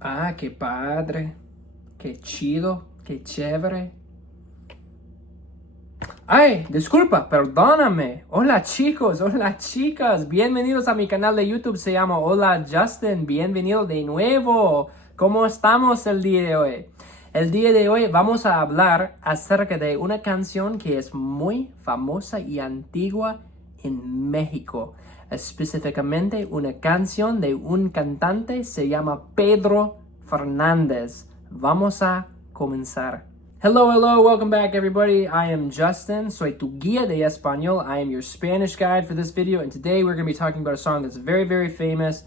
Ah, qué padre, qué chido, qué chévere. Ay, disculpa, perdóname. Hola chicos, hola chicas, bienvenidos a mi canal de YouTube, se llama Hola Justin, bienvenido de nuevo. ¿Cómo estamos el día de hoy? El día de hoy vamos a hablar acerca de una canción que es muy famosa y antigua en México. Específicamente una canción de un cantante, se llama Pedro Fernández. Vamos a comenzar. Hello, welcome back everybody. I am Justin, soy tu guía de español. I am your Spanish guide for this video, and today we're going to be talking about a song that's very, very famous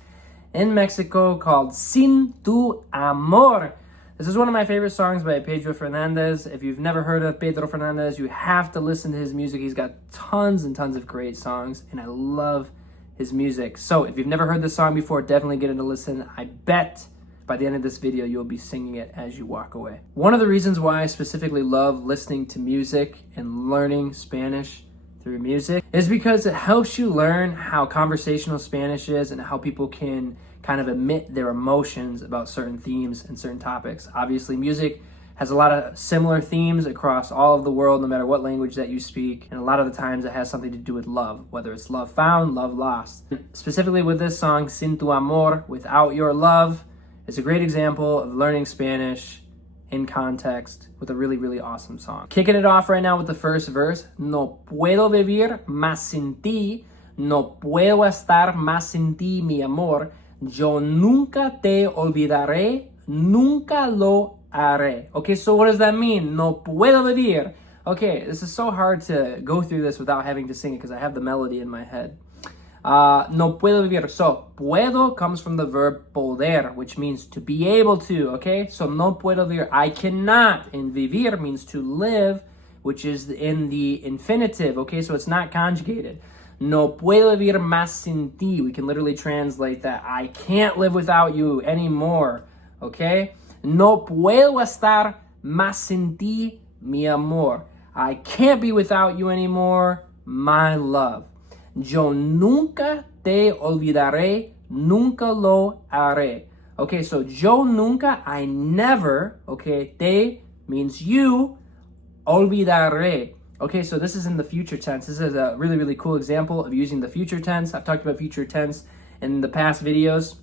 in Mexico called Sin Tu Amor. This is one of my favorite songs by Pedro Fernández. If you've never heard of Pedro Fernández, you have to listen to his music. He's got tons and tons of great songs, and I love his music. So if you've never heard this song before, definitely get it to listen. I bet by the end of this video, you'll be singing it as you walk away. One of the reasons why I specifically love listening to music and learning Spanish through music is because it helps you learn how conversational Spanish is and how people can kind of admit their emotions about certain themes and certain topics. Obviously, music has a lot of similar themes across all of the world, no matter what language that you speak. And a lot of the times it has something to do with love, whether it's love found, love lost. Specifically with this song, Sin Tu Amor, Without Your Love, it's a great example of learning Spanish in context with a really, really awesome song. Kicking it off right now with the first verse. No puedo vivir más sin ti. No puedo estar más sin ti, mi amor. Yo nunca te olvidaré. Nunca lo haré. Okay, so what does that mean? No puedo vivir. Okay, this is so hard to go through this without having to sing it because I have the melody in my head. No puedo vivir. So, puedo comes from the verb poder, which means to be able to, okay? So, no puedo vivir. I cannot. And vivir means to live, which is in the infinitive, okay? So, it's not conjugated. No puedo vivir más sin ti. We can literally translate that. I can't live without you anymore, okay? No puedo estar más sin ti, mi amor. I can't be without you anymore, my love. Yo nunca te olvidaré, nunca lo haré. Okay, so yo nunca, I never, okay, te means you, olvidaré. Okay, so this is in the future tense. This is a really, really cool example of using the future tense. I've talked about future tense in the past videos.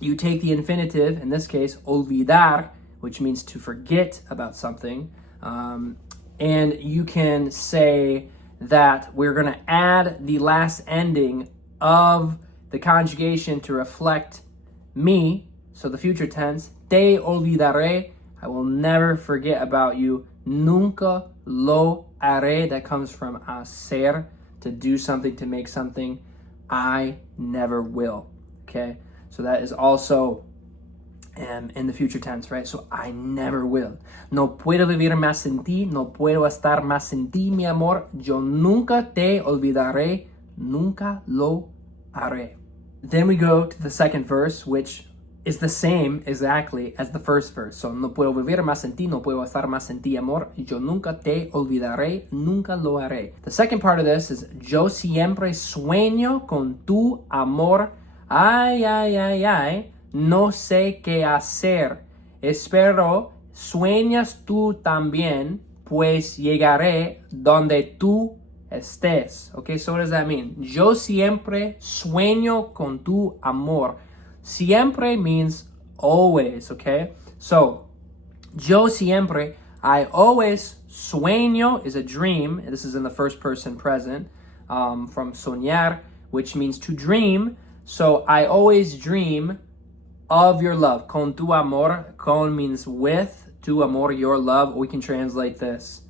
You take the infinitive, in this case, olvidar, which means to forget about something, and you can say that we're going to add the last ending of the conjugation to reflect me, so the future tense, te olvidaré, I will never forget about you, nunca lo haré, that comes from hacer, to do something, to make something, I never will, okay? So that is also in the future tense, right? So I never will. No puedo vivir más sin ti, no puedo estar más sin ti, mi amor. Yo nunca te olvidaré, nunca lo haré. Then we go to the second verse, which is the same exactly as the first verse. So no puedo vivir más sin ti, no puedo estar más sin ti, amor. Yo nunca te olvidaré, nunca lo haré. The second part of this is yo siempre sueño con tu amor. Ay, ay, ay, ay. No sé qué hacer. Espero sueñas tú también, pues llegaré donde tú estés. Okay, so what does that mean? Yo siempre sueño con tu amor. Siempre means always, okay? So, yo siempre, I always, sueño is a dream. This is in the first person present, from soñar, which means to dream. So, I always dream of your love. Con tu amor. Con means with. Tu amor, your love. We can translate this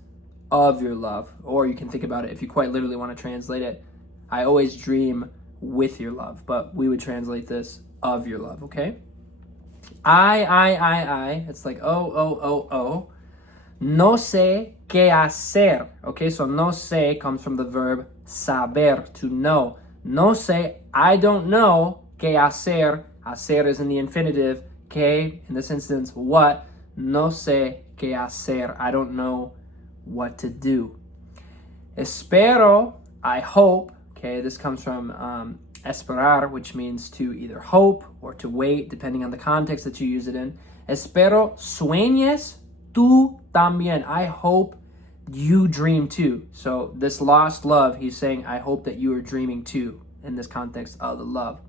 of your love. Or you can think about it if you quite literally want to translate it. I always dream with your love. But we would translate this of your love, okay? I. It's like oh. No sé qué hacer. Okay, so no sé comes from the verb saber, to know. No sé, I don't know qué hacer. Hacer is in the infinitive. Que, in this instance, what? No sé qué hacer. I don't know what to do. Espero, I hope. Okay, this comes from esperar, which means to either hope or to wait, depending on the context that you use it in. Espero sueñes tú también. I hope you dream too. So this lost love, he's saying, I hope that you are dreaming too, in this context of the love.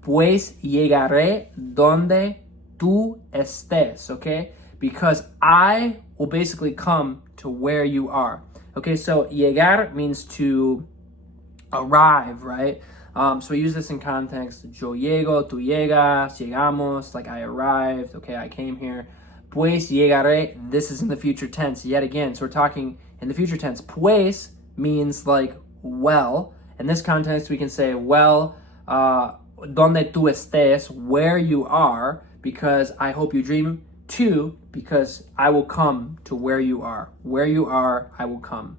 Pues llegaré donde tú estés, okay? Because I will basically come to where you are. Okay, so llegar means to arrive, right? So we use this in context. Yo llego, tú llegas, llegamos, like I arrived, okay, I came here. Pues llegaré, this is in the future tense yet again. So we're talking in the future tense. Pues means like well. In this context, we can say, well, donde tú estés, where you are, because I hope you dream too, because I will come to where you are. Where you are, I will come.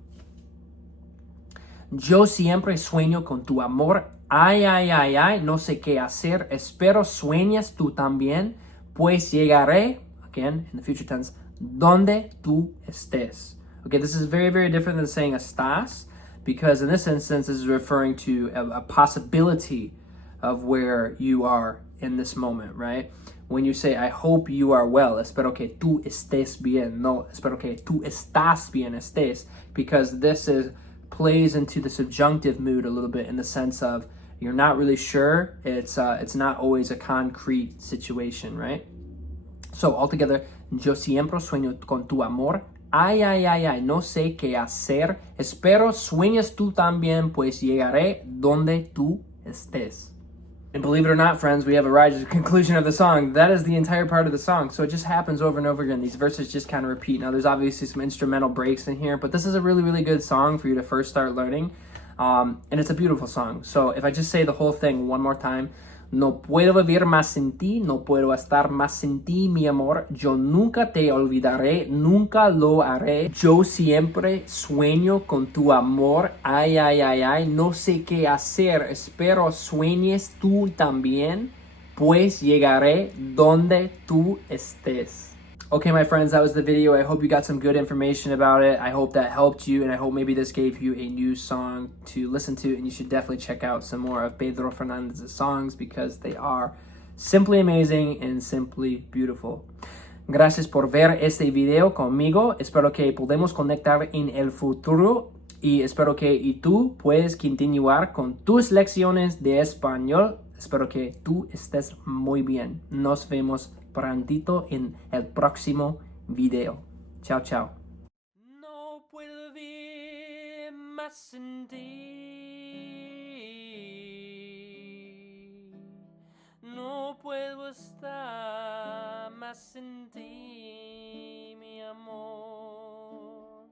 Yo siempre sueño con tu amor. Ay, ay, ay, ay, no sé qué hacer. Espero sueñes tú también, pues llegaré, again, in the future tense, donde tú estés. Okay, this is very, very different than saying estás, because in this instance, this is referring to a possibility of where you are in this moment, right? When you say, I hope you are well, espero que tú estés bien. No, espero que tú estás bien, estés, because this plays into the subjunctive mood a little bit, in the sense of you're not really sure. It's not always a concrete situation, right? So altogether, yo siempre sueño con tu amor. Ay, ay, ay, ay, no sé qué hacer. Espero sueñes tú también, pues llegaré donde tú estés. And believe it or not, friends, we have arrived at the conclusion of the song. That is the entire part of the song. So it just happens over and over again. These verses just kind of repeat. Now, there's obviously some instrumental breaks in here, but this is a really, really good song for you to first start learning. And it's a beautiful song. So if I just say the whole thing one more time. No puedo vivir más sin ti, no puedo estar más sin ti, mi amor. Yo nunca te olvidaré, nunca lo haré. Yo siempre sueño con tu amor. Ay, ay, ay, ay, no sé qué hacer. Espero sueñes tú también, pues llegaré donde tú estés. Okay, my friends, that was the video. I hope you got some good information about it. I hope that helped you, and I hope maybe this gave you a new song to listen to, and you should definitely check out some more of Pedro Fernández's songs, because they are simply amazing and simply beautiful. Gracias por ver este video conmigo. Espero que podamos conectar en el futuro, y espero que tú puedes continuar con tus lecciones de español. Espero que tú estés muy bien. Nos vemos prontito en el próximo video. Chao, chao. No puedo vivir más sin ti. No puedo estar más sin ti, mi amor.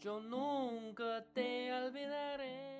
Yo nunca te olvidaré.